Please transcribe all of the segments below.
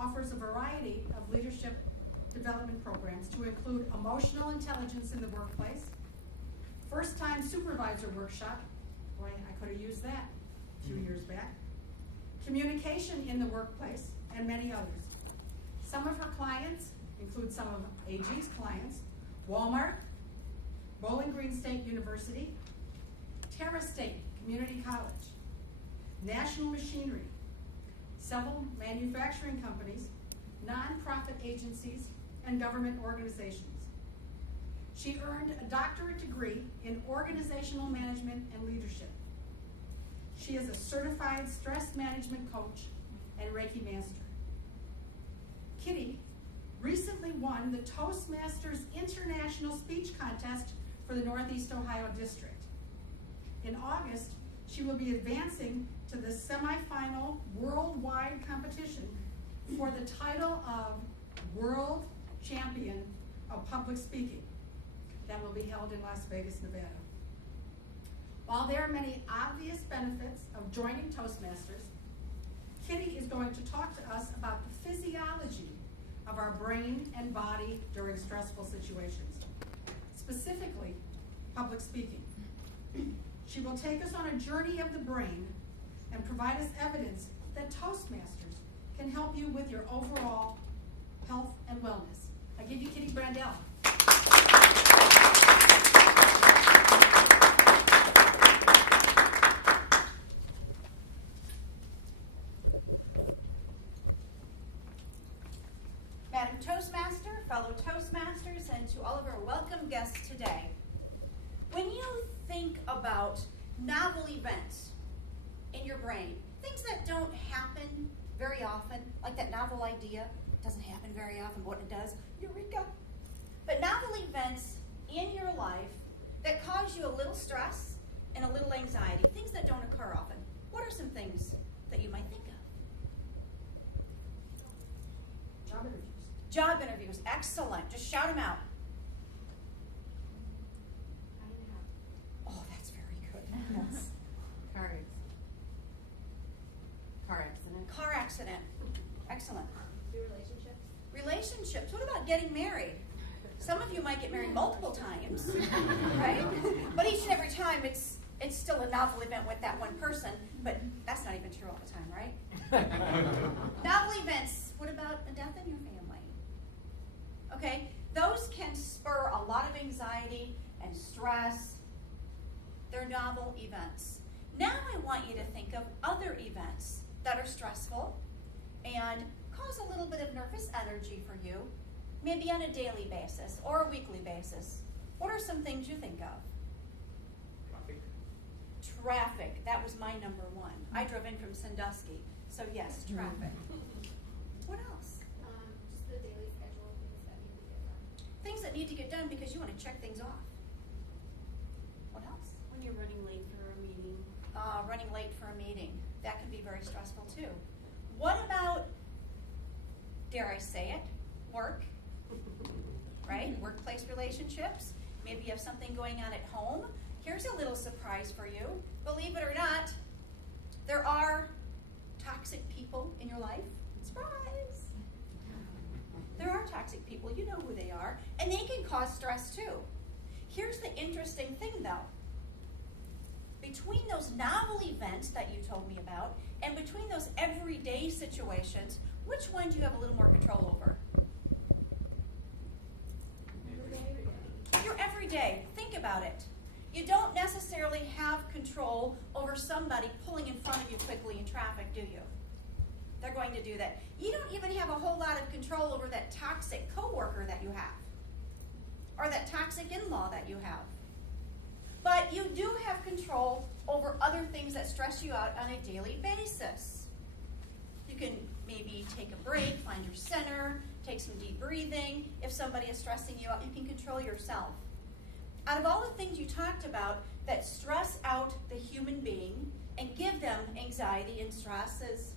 offers a variety of leadership development programs to include emotional intelligence in the workplace, first-time supervisor workshop, boy, I could have used that a few years back, communication in the workplace, and many others. Some of her clients include some of AG's clients, Walmart, Bowling Green State University, Terra State Community College, National Machinery, several manufacturing companies, nonprofit agencies, and government organizations. She earned a doctorate degree in organizational management and leadership. She is a certified stress management coach and Reiki master. Kitty recently won the Toastmasters International Speech Contest for the Northeast Ohio District. In August, she will be advancing to the semifinal worldwide competition for the title of World Champion of Public Speaking that will be held in Las Vegas, Nevada. While there are many obvious benefits of joining Toastmasters, Kitty is going to talk to us about the physiology of our brain and body during stressful situations, specifically public speaking. She will take us on a journey of the brain and provide us evidence that Toastmasters can help you with your overall health and wellness. I give you Kitty Brandell. Madam Toastmaster, fellow Toastmasters, and to all of our welcome guests today. When you think about novel events in your brain, things that don't happen very often, like that novel idea, doesn't happen very often, but when it does, eureka. But novel events in your life that cause you a little stress and a little anxiety, things that don't occur often. What are some things that you might think of? Job interviews. Job interviews, excellent. Just shout them out. Oh, that's very good. Yes. Car accident. Car accident, excellent. Relationships. Relationships, what about getting married? Some of you might get married multiple times, right? But each and every time it's still a novel event with that one person, but that's not even true all the time, right? Novel events, what about a death in your family? Okay, those can spur a lot of anxiety and stress. They're novel events. Now I want you to think of other events that are stressful and cause a little bit of nervous energy for you, maybe on a daily basis or a weekly basis. What are some things you think of? Traffic. That was my number one. I drove in from Sandusky, so yes, traffic. What else? Just the daily schedule of things that need to get done. Things that need to get done because you want to check things off. What else? When you're running late for a meeting. Running late for a meeting. That can be very stressful too. What about, dare I say it, work? Right? Workplace relationships. Maybe you have something going on at home. Here's a little surprise for you. Believe it or not, there are toxic people in your life. Surprise! There are toxic people. You know who they are. And they can cause stress too. Here's the interesting thing though. Between those novel events that you told me about and between those everyday situations, which one do you have a little more control over? Your everyday. Think about it. You don't necessarily have control over somebody pulling in front of you quickly in traffic, do you? They're going to do that. You don't even have a whole lot of control over that toxic coworker that you have or that toxic in-law that you have. But you do have control over other things that stress you out on a daily basis. You can maybe take a break, find your center, take some deep breathing. If somebody is stressing you out, you can control yourself. Out of all the things you talked about that stress out the human being and give them anxiety and stress, is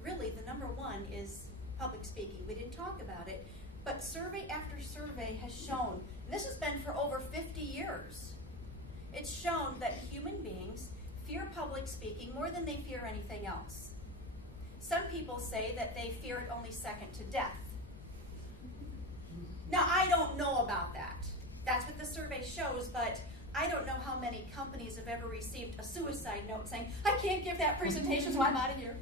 really the number one is public speaking. We didn't talk about it, but survey after survey has shown, and this has been for over 50 years, it's shown that human beings fear public speaking more than they fear anything else. Some people say that they fear it only second to death. Now, I don't know about that. That's what the survey shows, but I don't know how many companies have ever received a suicide note saying, I can't give that presentation, so I'm out of here.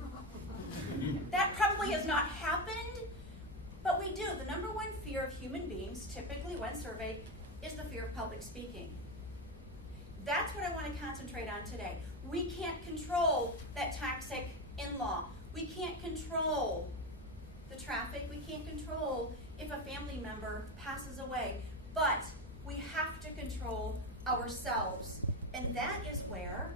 That probably has not happened, but we do. The number one fear of human beings, typically when surveyed, is the fear of public speaking. That's what I want to concentrate on today. We can't control that toxic in-law. We can't control the traffic. We can't control if a family member passes away. But we have to control ourselves. And that is where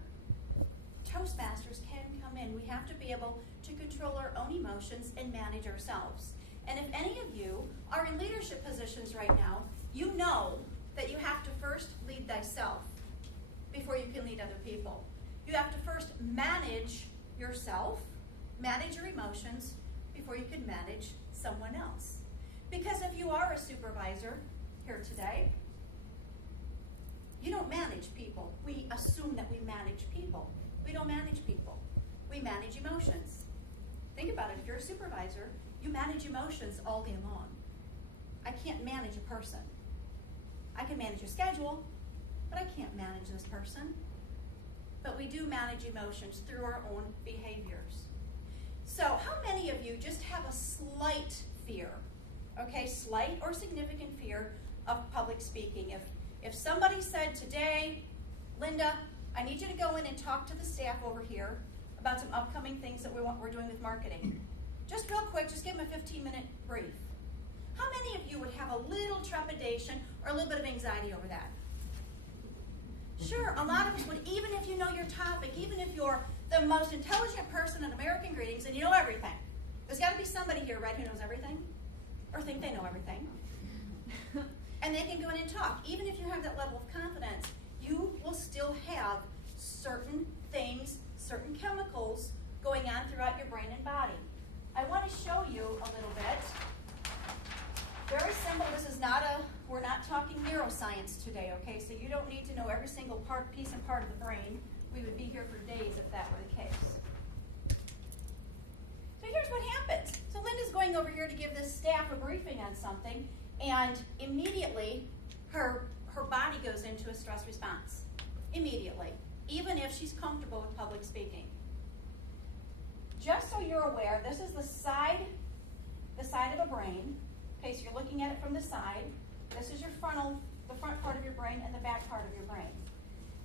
Toastmasters can come in. We have to be able to control our own emotions and manage ourselves. And if any of you are in leadership positions right now, you know that you have to first lead thyself before you can lead other people. You have to first manage yourself, manage your emotions, before you can manage someone else. Because if you are a supervisor here today, you don't manage people. We assume that we manage people. We don't manage people. We manage emotions. Think about it. If you're a supervisor, you manage emotions all day long. I can't manage a person. I can manage a schedule, but I can't manage this person. But we do manage emotions through our own behaviors. So how many of you just have a slight fear, okay, slight or significant fear of public speaking? If somebody said today, Linda, I need you to go in and talk to the staff over here about some upcoming things that we're doing with marketing. Just real quick, just give them a 15-minute brief. How many of you would have a little trepidation or a little bit of anxiety over that? Sure, a lot of us would, even if you know your topic, even if you're the most intelligent person in American Greetings and you know everything. There's got to be somebody here, right, who knows everything? Or think they know everything. And they can go in and talk. Even if you have that level of confidence, you will still have certain things, certain chemicals going on throughout your brain and body. I want to show you a little bit. Very simple. This is not we're not talking neuroscience today, okay? So you don't need to know every single piece and part of the brain. We would be here for days if that were the case. So here's what happens. So Linda's going over here to give this staff a briefing on something, and immediately her body goes into a stress response. Immediately. Even if she's comfortable with public speaking. Just so you're aware, this is the side of a brain. Okay, so you're looking at it from the side. This is the front part of your brain and the back part of your brain.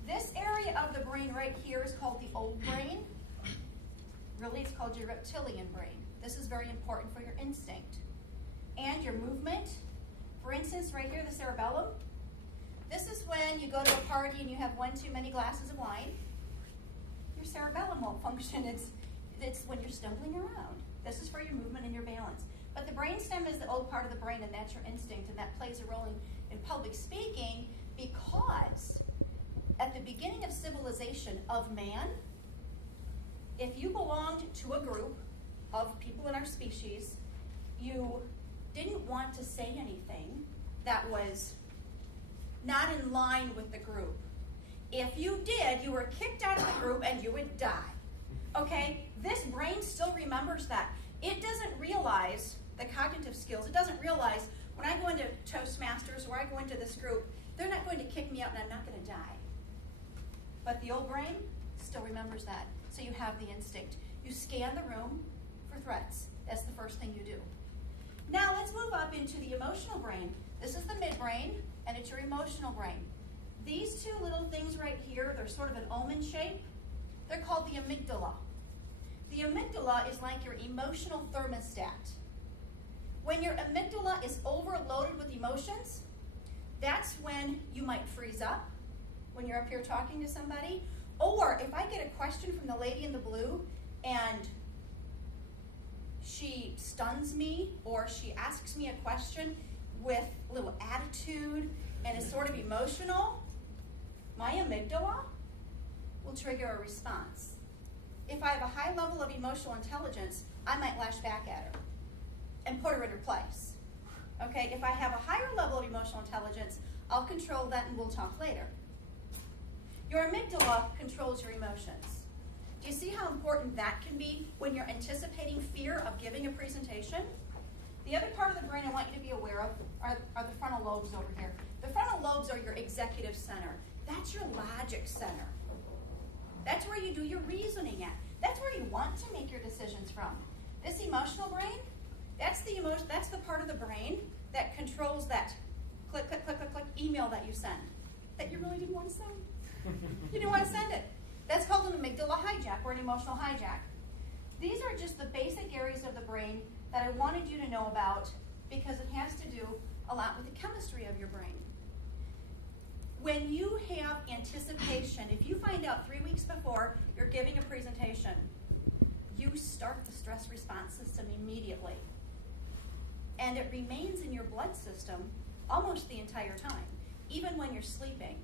This area of the brain right here is called the old brain. Really, it's called your reptilian brain. This is very important for your instinct and your movement. For instance, right here, the cerebellum. This is when you go to a party and you have one too many glasses of wine. Your cerebellum won't function. It's when you're stumbling around. This is for your movement and your balance. But the brainstem is the old part of the brain, and that's your instinct, and that plays a role in public speaking because at the beginning of civilization of man, if you belonged to a group of people in our species, you didn't want to say anything that was not in line with the group. If you did, you were kicked out of the group and you would die. Okay? This brain still remembers that. It doesn't realize the cognitive skills. It doesn't realize when I go into Toastmasters or I go into this group, they're not going to kick me out and I'm not going to die. But the old brain still remembers that. So you have the instinct. You scan the room for threats. That's the first thing you do. Now let's move up into the emotional brain. This is the midbrain, and it's your emotional brain. These two little things right here, they're sort of an almond shape. They're called the amygdala. The amygdala is like your emotional thermostat. When your amygdala is overloaded with emotions, that's when you might freeze up when you're up here talking to somebody. Or if I get a question from the lady in the blue and she stuns me or she asks me a question with a little attitude and is sort of emotional, my amygdala will trigger a response. If I have a high level of emotional intelligence, I might lash back at her and put her in her place. Okay, if I have a higher level of emotional intelligence, I'll control that and we'll talk later. Your amygdala controls your emotions. Do you see how important that can be when you're anticipating fear of giving a presentation? The other part of the brain I want you to be aware of are the frontal lobes over here. The frontal lobes are your executive center. That's your logic center. That's where you do your reasoning at. That's where you want to make your decisions from. This emotional brain, that's the part of the brain that controls that click, click, click, click, click email that you send that you really didn't want to send. You didn't want to send it. That's called an amygdala hijack or an emotional hijack. These are just the basic areas of the brain that I wanted you to know about because it has to do a lot with the chemistry of your brain. When you have anticipation, if you find out 3 weeks before you're giving a presentation, you start the stress response system immediately. And it remains in your blood system almost the entire time, even when you're sleeping.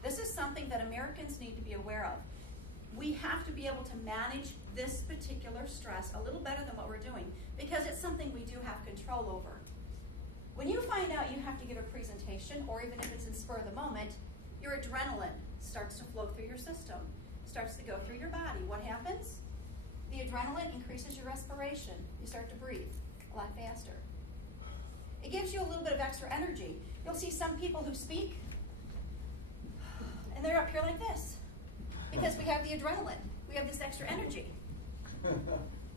This is something that Americans need to be aware of. We have to be able to manage this particular stress a little better than what we're doing because it's something we do have control over. When you find out you have to give a presentation, or even if it's in spur of the moment, your adrenaline starts to flow through your system, starts to go through your body. What happens? The adrenaline increases your respiration. You start to breathe a lot faster. It gives you a little bit of extra energy. You'll see some people who speak, and they're up here like this because we have the adrenaline. We have this extra energy.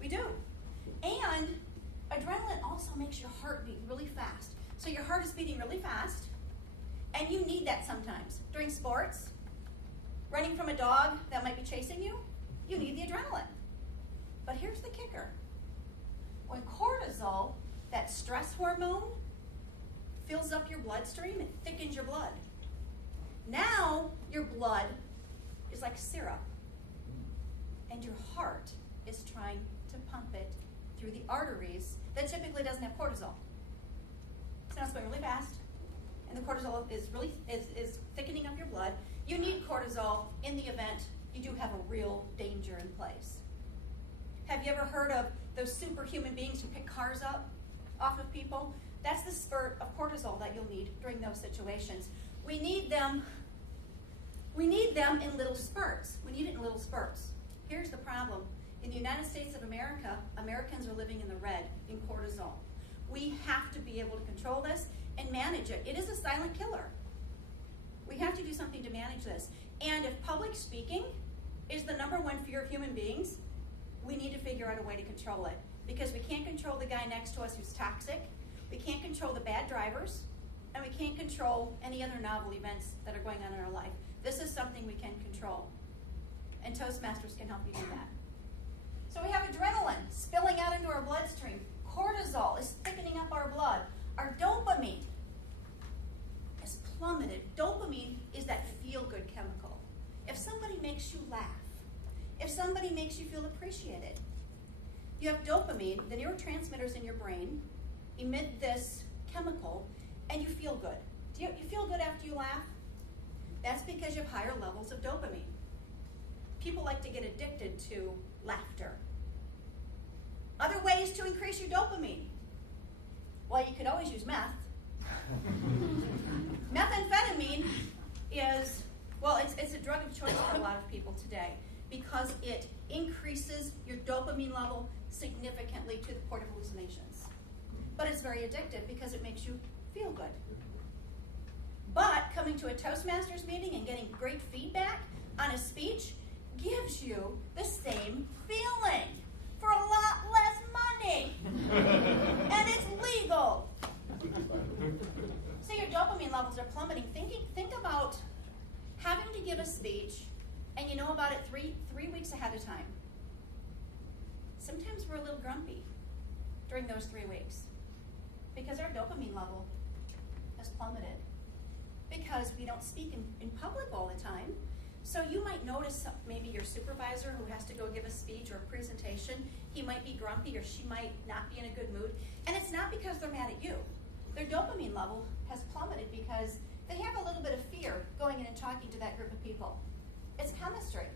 We do. And adrenaline also makes your heart beat really fast. So your heart is beating really fast, and you need that sometimes. During sports, running from a dog that might be chasing you, you need the adrenaline. But here's the kicker. When cortisol, that stress hormone, fills up your bloodstream, it thickens your blood. Now your blood is like syrup, and your heart is trying to pump it through the arteries that typically doesn't have cortisol. So now it's going really fast, and the cortisol is thickening up your blood. You need cortisol in the event you do have a real danger in place. Have you ever heard of those superhuman beings who pick cars up off of people? That's the spurt of cortisol that you'll need during those situations. We need them in little spurts. We need it in little spurts. Here's the problem. In the United States of America, Americans are living in the red in cortisol. We have to be able to control this and manage it. It is a silent killer. We have to do something to manage this. And if public speaking is the #1 fear of human beings, we need to figure out a way to control it. Because we can't control the guy next to us who's toxic, we can't control the bad drivers, and we can't control any other novel events that are going on in our life. This is something we can control. And Toastmasters can help you do that. So we have adrenaline spilling out into our bloodstream. Cortisol is thickening up our blood. Our dopamine is plummeted. Dopamine is that feel-good chemical. If somebody makes you laugh, if somebody makes you feel appreciated, you have dopamine, the neurotransmitters in your brain emit this chemical, and you feel good. Do you feel good after you laugh? That's because you have higher levels of dopamine. People like to get addicted to laughter. Other ways to increase your dopamine. Well, you could always use meth. Methamphetamine is, well, it's a drug of choice for a lot of people today because it increases your dopamine level significantly to the point of hallucinations. But it's very addictive because it makes you feel good. But coming to a Toastmasters meeting and getting great feedback on a speech gives you the same feeling for a lot less money. And it's legal. So your dopamine levels are plummeting. Think about having to give a speech and you know about it three weeks ahead of time. Sometimes we're a little grumpy during those 3 weeks because our dopamine level has plummeted because we don't speak in public all the time. So you might notice maybe your supervisor who has to go give a speech or a presentation, he might be grumpy or she might not be in a good mood. And it's not because they're mad at you. Their dopamine level has plummeted because they have a little bit of fear going in and talking to that group of people. It's chemistry.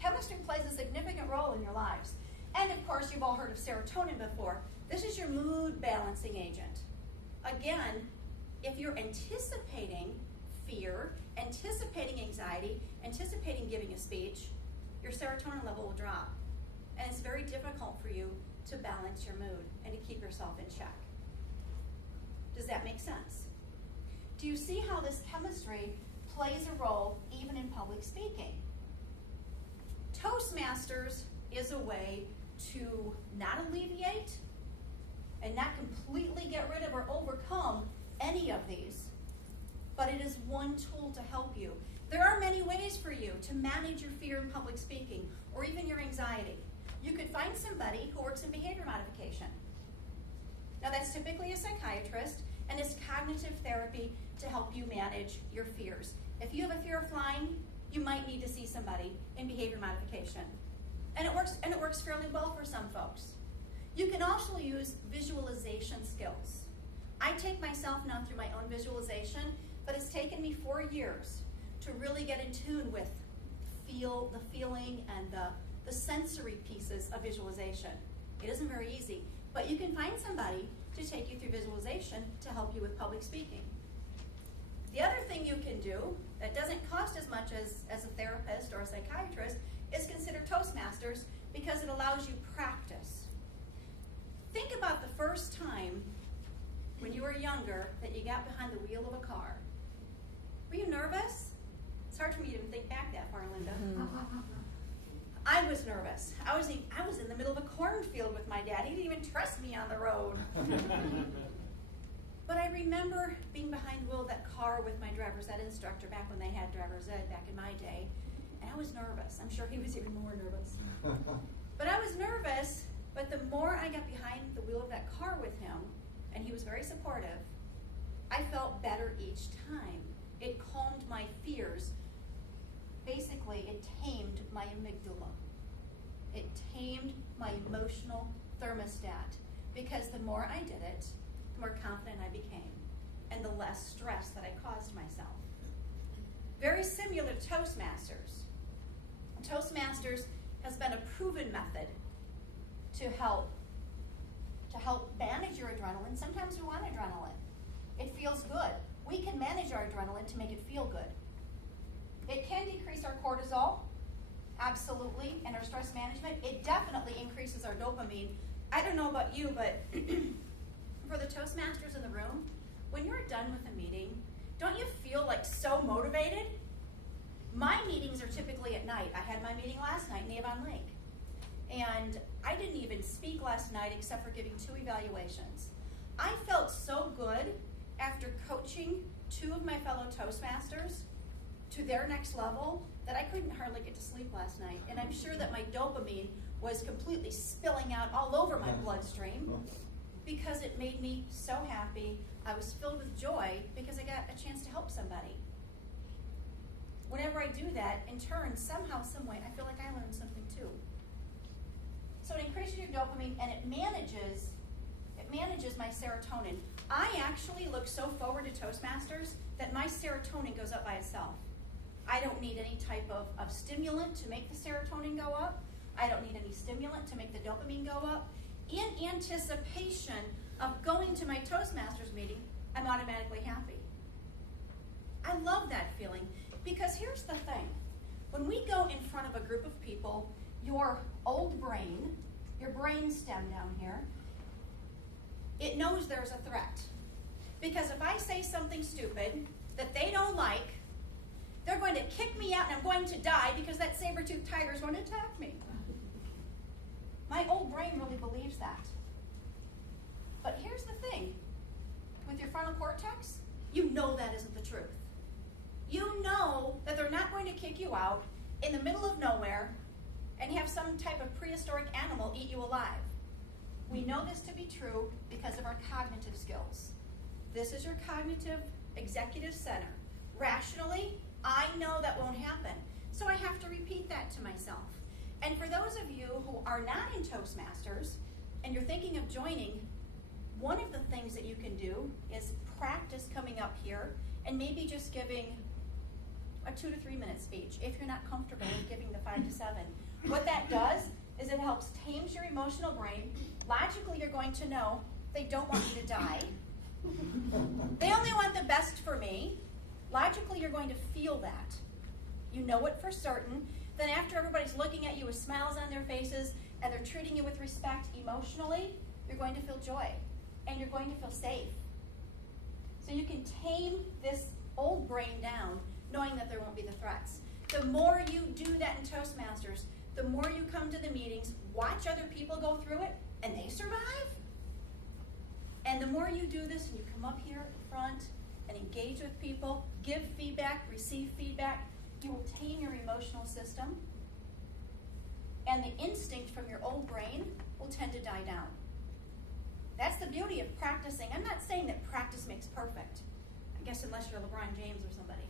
Chemistry plays a significant role in your lives. And of course, you've all heard of serotonin before. This is your mood balancing agent. Again, if you're anticipating fear, anticipating anxiety, anticipating giving a speech, your serotonin level will drop. And it's very difficult for you to balance your mood and to keep yourself in check. Does that make sense? Do you see how this chemistry plays a role even in public speaking? Toastmasters is a way to not alleviate and not completely get rid of or overcome any of these, but it is one tool to help you. There are many ways for you to manage your fear in public speaking or even your anxiety. You could find somebody who works in behavior modification. Now that's typically a psychiatrist, and it's cognitive therapy to help you manage your fears. If you have a fear of flying, you might need to see somebody in behavior modification. And it works fairly well for some folks. You can also use visualization skills. I take myself now through my own visualization, but it's taken me 4 years to really get in tune with the feeling and the sensory pieces of visualization. It isn't very easy, but you can find somebody to take you through visualization to help you with public speaking. The other thing you can do that doesn't cost as much as a therapist or a psychiatrist is consider Toastmasters, because it allows you practice. Think about the first time when you were younger that you got behind the wheel of a car. Were you nervous? It's hard for me to even think back that far, Linda. I was nervous. I was in the middle of a cornfield with my dad. He didn't even trust me on the road. But I remember being behind the wheel of that car with my driver's ed instructor back when they had driver's ed back in my day. And I was nervous. I'm sure he was even more nervous. But I was nervous, but the more I got behind the wheel of that car with him, and he was very supportive, I felt better each time. It calmed my fears. Basically, it tamed my amygdala. It tamed my emotional thermostat, because the more I did it, the more confident I became, and the less stress that I caused myself. Very similar to Toastmasters. Toastmasters has been a proven method to help manage your adrenaline. Sometimes we want adrenaline. It feels good. We can manage our adrenaline to make it feel good. It can decrease our cortisol, absolutely, and our stress management. It definitely increases our dopamine. I don't know about you, but for the Toastmasters in the room, when you're done with a meeting, don't you feel like so motivated? My meetings are typically at night. I had my meeting last night in Avon Lake. And I didn't even speak last night except for giving 2 evaluations. I felt so good after coaching 2 of my fellow Toastmasters to their next level that I couldn't hardly get to sleep last night. And I'm sure that my dopamine was completely spilling out all over my bloodstream because it made me so happy. I was filled with joy because I got a chance to help somebody. Whenever I do that, in turn, somehow, some way, I feel like I learned something too. So it increases your dopamine, and it manages my serotonin. I actually look so forward to Toastmasters that my serotonin goes up by itself. I don't need any type of stimulant to make the serotonin go up. I don't need any stimulant to make the dopamine go up. In anticipation of going to my Toastmasters meeting, I'm automatically happy. I love that feeling, because here's the thing. When we go in front of a group of people, your old brain, your brain stem down here, it knows there's a threat. Because if I say something stupid that they don't like, they're going to kick me out and I'm going to die because that saber-toothed tiger is going to attack me. My old brain really believes that. But here's the thing. With your frontal cortex, you know that isn't the truth. You know that they're not going to kick you out in the middle of nowhere and have some type of prehistoric animal eat you alive. We know this to be true because of our cognitive skills. This is your cognitive executive center. Rationally, I know that won't happen, so I have to repeat that to myself. And for those of you who are not in Toastmasters and you're thinking of joining, one of the things that you can do is practice coming up here and maybe just giving a 2 to 3 minute speech if you're not comfortable with giving the 5 to 7. What that does is it helps tame your emotional brain. Logically, you're going to know they don't want me to die. They only want the best for me. Logically, you're going to feel that. You know it for certain. then after everybody's looking at you with smiles on their faces and they're treating you with respect emotionally, you're going to feel joy and you're going to feel safe. So you can tame this old brain down knowing that there won't be the threats. The more you do that in Toastmasters, the more you come to the meetings, watch other people go through it, and they survive. And the more you do this and you come up here in front and engage with people, give feedback, receive feedback, you will tame your emotional system, and the instinct from your old brain will tend to die down. That's the beauty of practicing. I'm not saying that practice makes perfect. I guess unless you're LeBron James or somebody.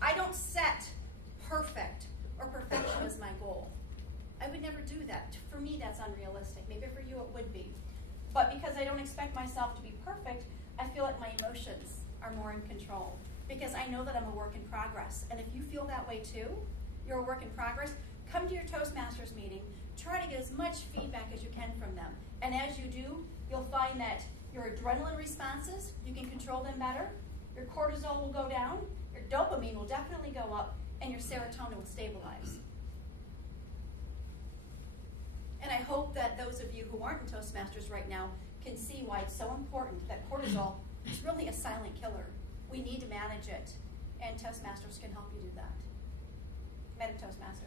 I don't set perfect or perfection as my goal. I would never do that. For me, that's unrealistic. Maybe for you it would be. But because I don't expect myself to be perfect, I feel like my emotions are more in control. Because I know that I'm a work in progress. And if you feel that way too, you're a work in progress, come to your Toastmasters meeting, try to get as much feedback as you can from them. And as you do, you'll find that your adrenaline responses, you can control them better, your cortisol will go down, your dopamine will definitely go up, and your serotonin will stabilize. And I hope that those of you who aren't in Toastmasters right now can see why it's so important that cortisol is really a silent killer. We need to manage it, and Toastmasters can help you do that. Met a Toastmaster.